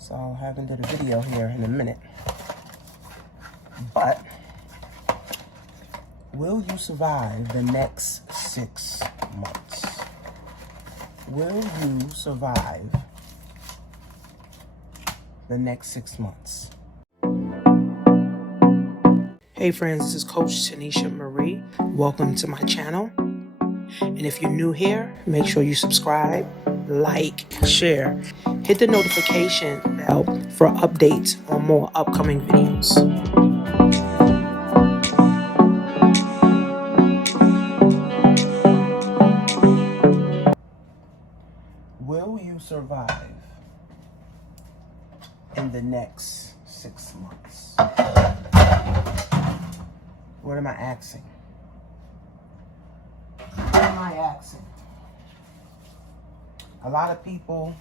So I haven't did a video here in a minute. But will you survive the next 6 months? Will you survive the next 6 months? Hey friends, this is Coach Tanisha Marie. Welcome to my channel. And if you're new here, make sure you subscribe, like, share. Hit the notification bell for updates on more upcoming videos. Will you survive in the next 6 months? What am I asking? What am I asking? A lot of people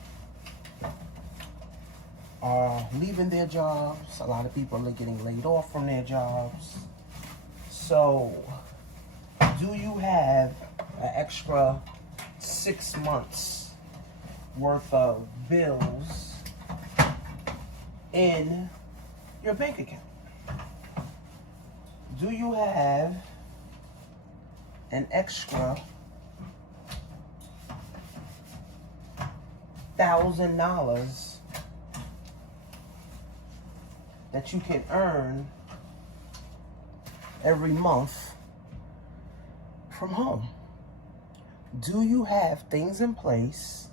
are leaving their jobs. A lot of people are getting laid off from their jobs. So, do you have an extra 6 months worth of bills in your bank account? Do you have an extra $1,000 that you can earn every month from home? Do you have things in place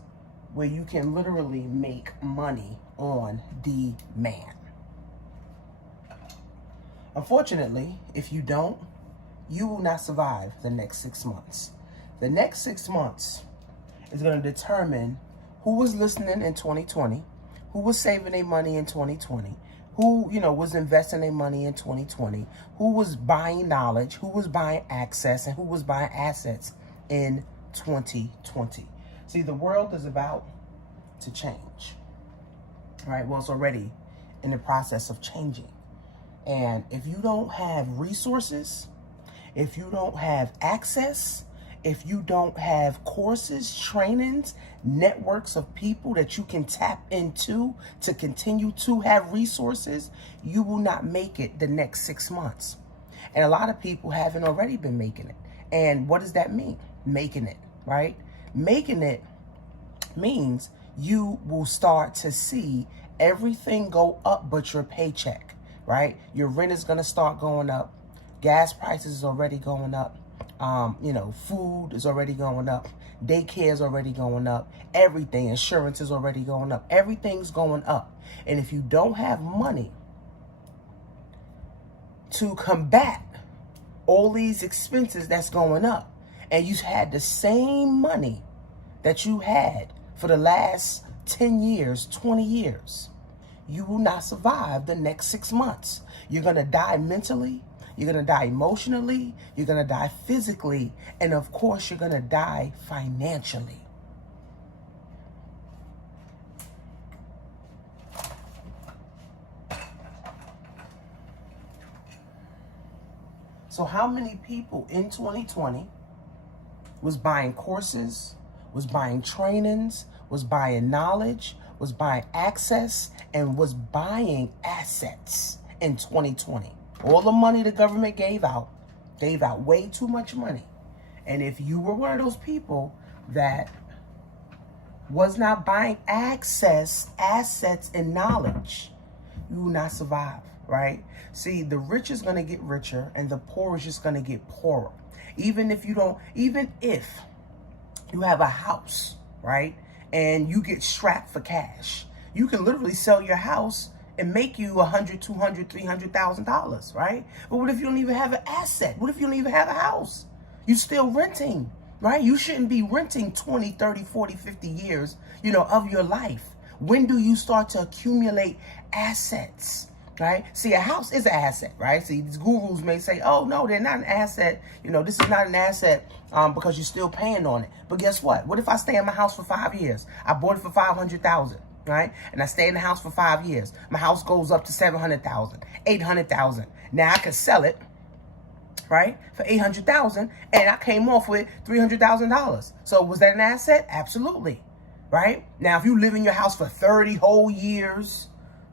where you can literally make money on demand? Unfortunately, if you don't, you will not survive the next 6 months. The next 6 months is going to determine who was listening in 2020, who was saving their money in 2020, who, was investing their money in 2020, who was buying knowledge, who was buying access, and who was buying assets in 2020. See, the world is about to change, right? Well, it's already in the process of changing. And if you don't have resources, if you don't have access, if you don't have courses, trainings, networks of people that you can tap into to continue to have resources, you will not make it the next 6 months. And a lot of people haven't already been making it. And what does that mean? Making it, right? Making it means you will start to see everything go up but your paycheck, right? Your rent is going to start going up. Gas prices is already going up. Food is already going up. Daycare is already going up. Everything, insurance is already going up. Everything's going up. And if you don't have money to combat all these expenses that's going up, and you had the same money that you had for the last 10 years, 20 years, you will not survive the next 6 months. You're going to die mentally. You're going to die emotionally. You're going to die physically. And of course, you're going to die financially. So how many people in 2020 was buying courses, was buying trainings, was buying knowledge, was buying access, and was buying assets in 2020? All the money the government gave out way too much money. And if you were one of those people that was not buying access, assets, and knowledge, you will not survive, right? See, the rich is going to get richer and the poor is just going to get poorer. Even if you have a house, right, and you get strapped for cash, you can literally sell your house and make you $100,000, $200,000, $300,000, right? But what if you don't even have an asset? What if you don't even have a house? You're still renting, right? You shouldn't be renting 20, 30, 40, 50 years, of your life. When do you start to accumulate assets, right? See, a house is an asset, right? See, these gurus may say, oh, no, they're not an asset. This is not an asset because you're still paying on it. But guess what? What if I stay in my house for 5 years? I bought it for $500,000. Right? And I stay in the house for 5 years. My house goes up to $700,000, $800,000. Now I can sell it, right, for $800,000, and I came off with $300,000. So was that an asset? Absolutely. right? Now, if you live in your house for 30 whole years,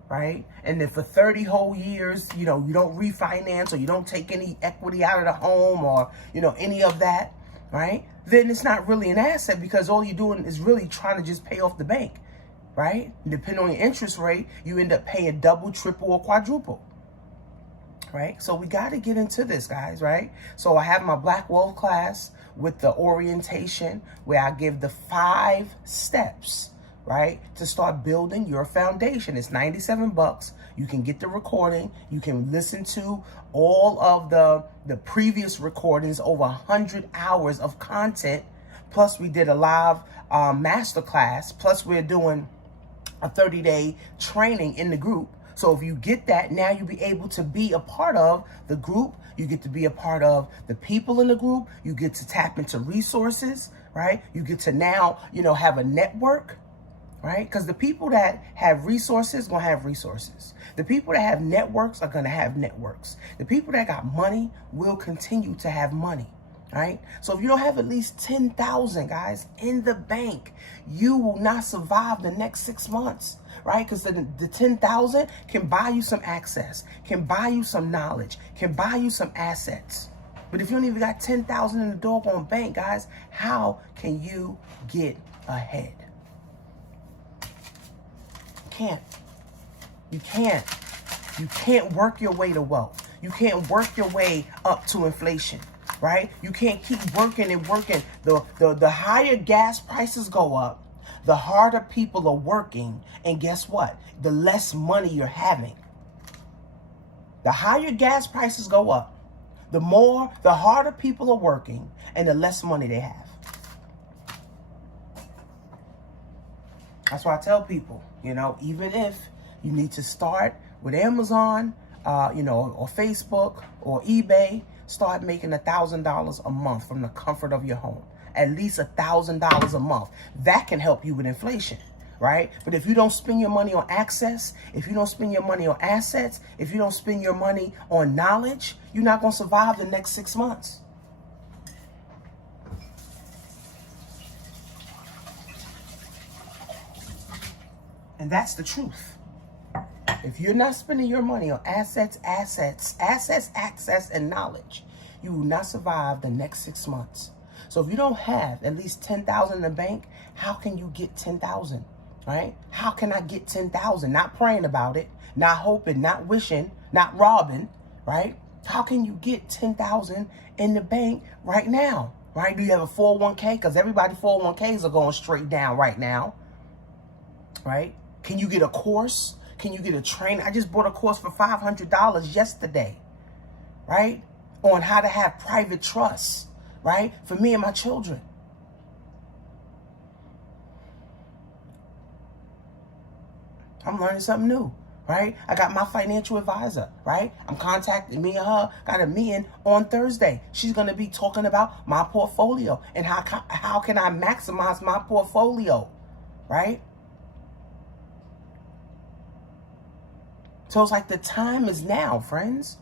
right? And then for 30 whole years, you know, you don't refinance or you don't take any equity out of the home or, you know, any of that, right? Then it's not really an asset because all you're doing is really trying to just pay off the bank, right? And depending on your interest rate, you end up paying double, triple, or quadruple, right? So we got to get into this, guys, right? So I have my Black Wealth class with the orientation where I give the 5 steps, right, to start building your foundation. It's $97. You can get the recording. You can listen to all of the previous recordings, over 100 hours of content. Plus, we did a live masterclass. Plus, we're doing a 30-day training in the group. So if you get that, now you'll be able to be a part of the group. You get to be a part of the people in the group. You get to tap into resources, right? You get to now, you know, have a network, right? Because the people that have resources going to have resources. The people that have networks are going to have networks. The people that got money will continue to have money, right? So if you don't have at least 10,000, guys, in the bank, you will not survive the next 6 months, right? Because the 10,000 can buy you some access, can buy you some knowledge, can buy you some assets. But if you don't even got 10,000 in the doggone bank, guys, how can you get ahead? You can't work your way to wealth. You can't work your way up to inflation, right? You can't keep working and working. The higher gas prices go up, the harder people are working, and guess what? The less money you're having. The higher gas prices go up, the harder people are working, and the less money they have. That's why I tell people, you know, even if you need to start with Amazon, you know, or Facebook or eBay, start making $1,000 a month from the comfort of your home. At least $1,000 a month. That can help you with inflation, right? But if you don't spend your money on access, if you don't spend your money on assets, if you don't spend your money on knowledge, you're not going to survive the next 6 months. And that's the truth. If you're not spending your money on assets, access, and knowledge, you will not survive the next 6 months. So if you don't have at least 10,000 in the bank, how can you get 10,000, right? How can I get 10,000? Not praying about it, not hoping, not wishing, not robbing, right? How can you get 10,000 in the bank right now, right? Do you have a 401k? Because everybody's 401ks are going straight down right now, right? Can you get a course? Can you get a training? I just bought a course for $500 yesterday, right? On how to have private trust, right? For me and my children. I'm learning something new, right? I got my financial advisor, right? I'm contacting me and her, got a meeting on Thursday. She's going to be talking about my portfolio and how can I maximize my portfolio, right? So it's like the time is now, friends.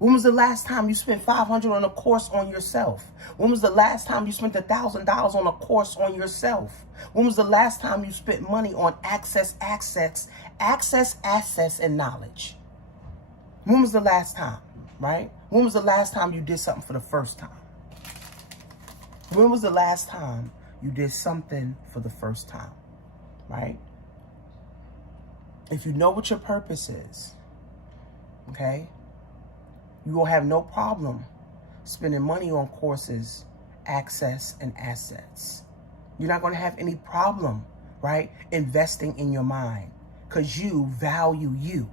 When was the last time you spent $500 on a course on yourself? When was the last time you spent $1,000 on a course on yourself? When was the last time you spent money on access, and knowledge? When was the last time, right? When was the last time you did something for the first time? When was the last time you did something for the first time, right? If you know what your purpose is, okay, you will have no problem spending money on courses, access, and assets. You're not going to have any problem, right, investing in your mind because you value you,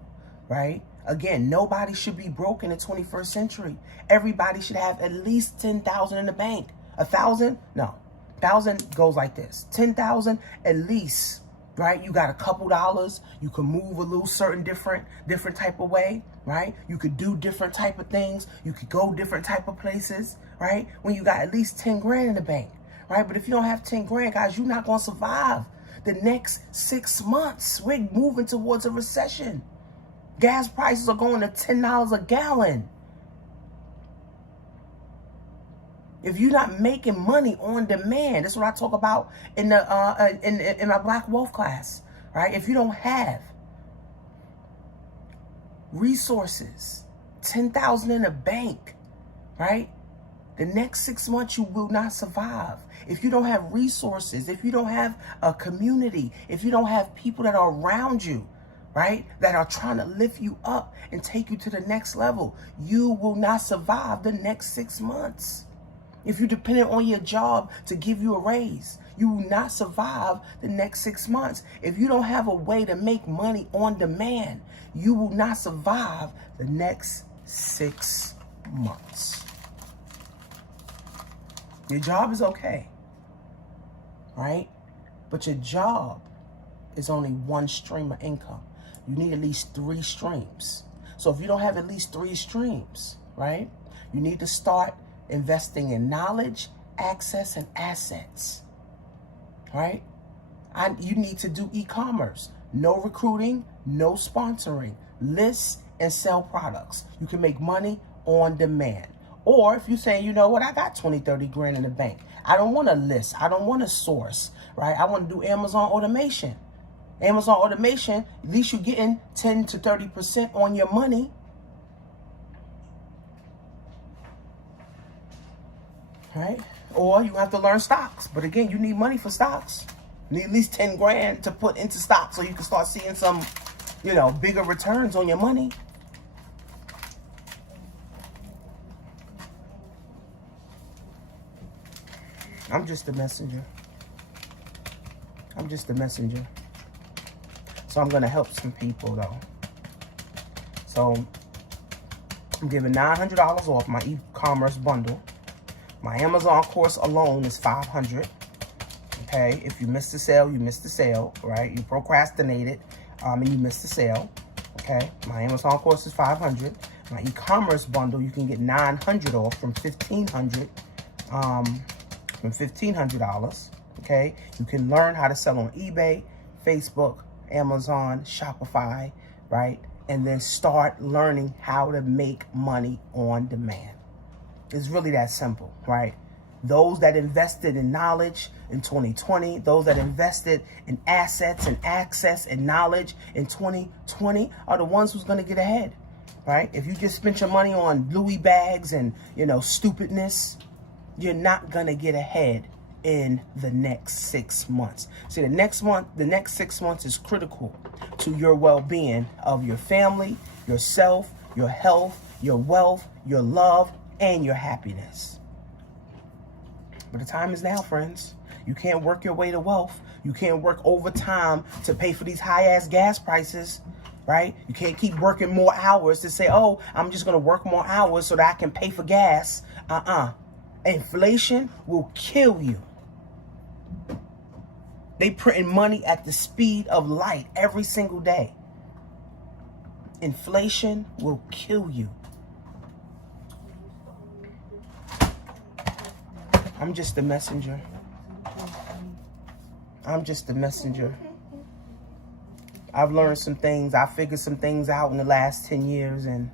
right? Again, nobody should be broke in the 21st century. Everybody should have at least 10,000 in the bank. 1,000? No. 1,000 goes like this. 10,000 at least. Right? You got a couple dollars. You can move a little certain different type of way, right? You could do different type of things. You could go different type of places, right? When you got at least 10 grand in the bank, right? But if you don't have 10 grand, guys, you're not going to survive the next 6 months. We're moving towards a recession. Gas prices are going to $10 a gallon. If you're not making money on demand, that's what I talk about in the in my Black Wealth class, right? If you don't have resources, 10,000 in the bank, right? The next 6 months you will not survive. If you don't have resources, if you don't have a community, if you don't have people that are around you, right, that are trying to lift you up and take you to the next level, you will not survive the next 6 months. If you're dependent on your job to give you a raise, you will not survive the next 6 months. If you don't have a way to make money on demand, you will not survive the next 6 months. Your job is okay, right? But your job is only one stream of income. You need at least 3 streams. So if you don't have at least 3 streams, right, you need to start investing in knowledge, access, and assets, right? You need to do e-commerce. No recruiting, no sponsoring. List and sell products. You can make money on demand. Or if you say, you know what, I got 20, 30 grand in the bank. I don't want to list. I don't want to source, right? I want to do Amazon automation. Amazon automation, at least you're getting 10 to 30% on your money. Right? Or you have to learn stocks. But again, you need money for stocks. You need at least 10 grand to put into stocks so you can start seeing some, you know, bigger returns on your money. I'm just a messenger. I'm just a messenger. So I'm going to help some people, though. So I'm giving $900 off my e-commerce bundle. My Amazon course alone is $500. Okay, if you missed the sale, you missed the sale, right? You procrastinated, and you missed the sale. Okay, my Amazon course is $500. My e-commerce bundle, you can get $900 off from $1,500. From $1,500. Okay, you can learn how to sell on eBay, Facebook, Amazon, Shopify, right? And then start learning how to make money on demand. It's really that simple, right? Those that invested in knowledge in 2020, those that invested in assets and access and knowledge in 2020 are the ones who's going to get ahead, right? If you just spent your money on Louis bags and, you know, stupidness, you're not going to get ahead in the next 6 months. See, the next 6 months is critical to your well-being of your family, yourself, your health, your wealth, your love, and your happiness. But the time is now, friends. You can't work your way to wealth. You can't work overtime to pay for these high-ass gas prices, right? You can't keep working more hours to say, oh, I'm just going to work more hours so that I can pay for gas. Inflation will kill you. They printing money at the speed of light every single day. Inflation will kill you. I'm just a messenger. I'm just a messenger. I've learned some things. I figured some things out in the last 10 years, and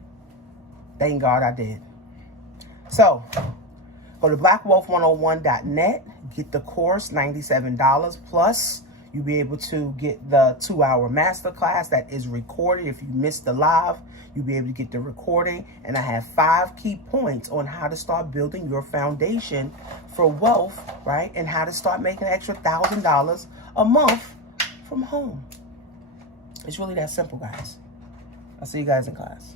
thank God I did. So, go to blackwealth101.net. Get the course, $97 plus. You'll be able to get the 2-hour masterclass that is recorded. If you missed the live, you'll be able to get the recording. And I have 5 key points on how to start building your foundation for wealth, right? And how to start making an extra $1,000 a month from home. It's really that simple, guys. I'll see you guys in class.